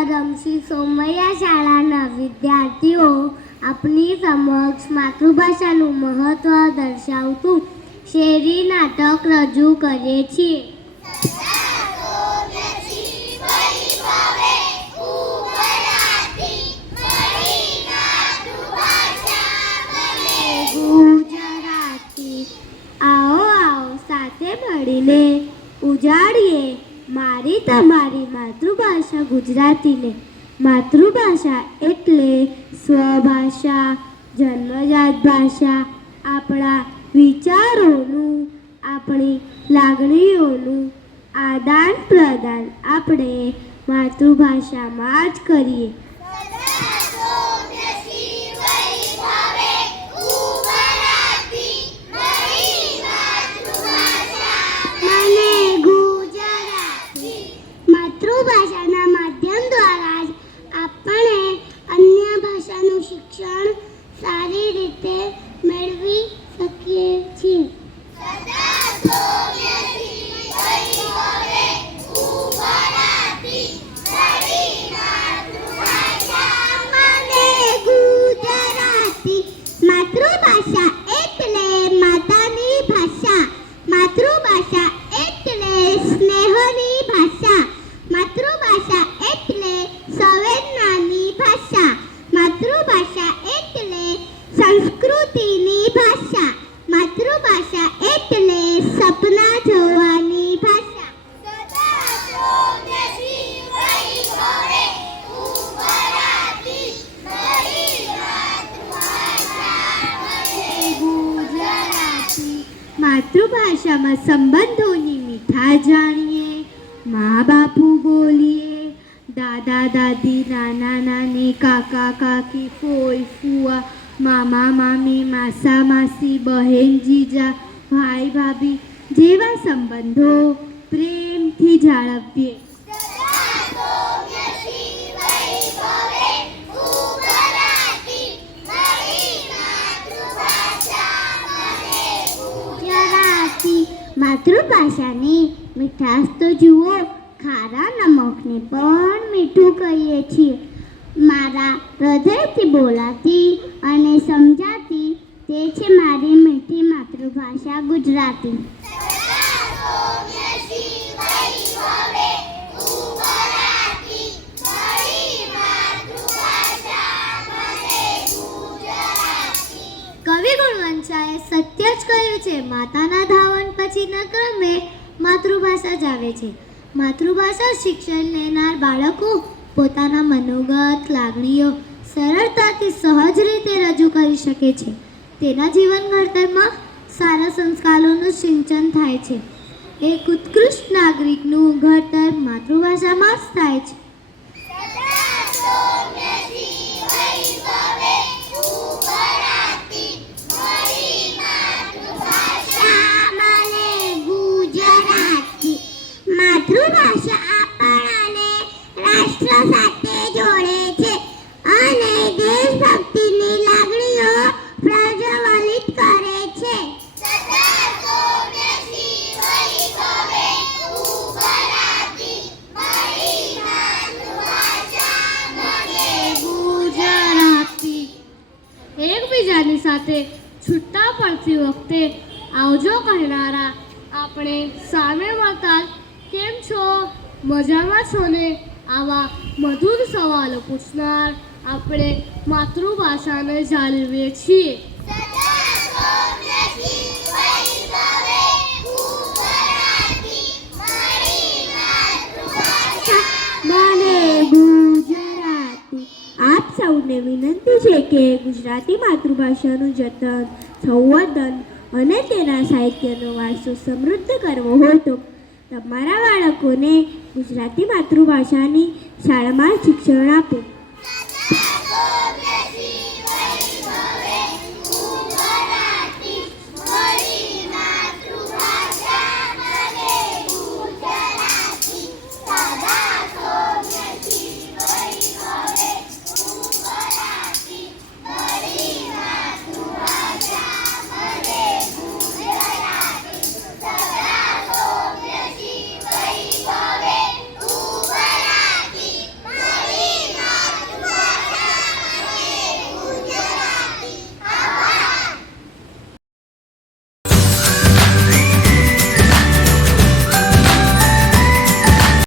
કરમસિંહ સોમૈયા શાળાના વિદ્યાર્થીઓ આપની સમક્ષ માતૃભાષાનું મહત્વ દર્શાવતું શેરી નાટક રજૂ કરીએ છીએ આવો આવો સાથે મળીને ઉજાડીએ મારી તમારી માતૃભાષા ગુજરાતીને માતૃભાષા એટલે સ્વભાષા, જન્મજાત ભાષા, આપણા વિચારોનું, આપણી લાગણીઓનું આદાન પ્રદાન આપણે માતૃભાષામાં જ કરીએ. સારી રીતે મેળવી શકીએ છીએ. માતૃભાષામાં સંબંધોની મીઠા જાણીએ. મા બાપુ બોલીએ. દાદા, દાદી, નાના, નાની, કાકા, કાકી, ફોઈ, ફુવા, મામા, મામી, માસા, માસી, બહેન, જીજા, ભાઈ, ભાભી જેવા સંબંધો પ્રેમથી જાળવીએ. માતૃભાષાની મીઠાશ તો જુઓ, ખારા નમકને પણ મીઠું કહીએ છીએ. મારા હૃદયથી બોલાતી અને સમજાતી તે છે મારી મીઠી માતૃભાષા ગુજરાતી. કવિ ગુણવંશાએ સત્ય જ કહ્યું છે, માતાના ધાવન પછીના ક્રમે માતૃભાષા જ આવે છે. માતૃભાષા શિક્ષણ લેનાર બાળકો પોતાના મનોગત લાગણીઓ સરળતાથી સહજ રીતે રજૂ કરી શકે છે. તેના જીવન ઘડતરમાં સારા સંસ્કારોનું સિંચન થાય છે. એક ઉત્કૃષ્ટ નાગરિકનું ઘડતર માતૃભાષામાં જ થાય છે. સાથે છૂટા પડતી વખતે આવજો કહેનારા આપણે સામે મળતા, કેમ છો? મજામાં છો ને? આવા મધુર સવાલો પૂછનાર આપણે માતૃભાષાને જાળવીએ છીએ. આપ સૌને વિનંતી છે કે ગુજરાતી માતૃભાષાનું જતન, સંવર્ધન અને તેના સાહિત્યનો વારસો સમૃદ્ધ કરવો હોય તો તમારા બાળકોને ગુજરાતી માતૃભાષાની શાળામાં શિક્ષણ આપો.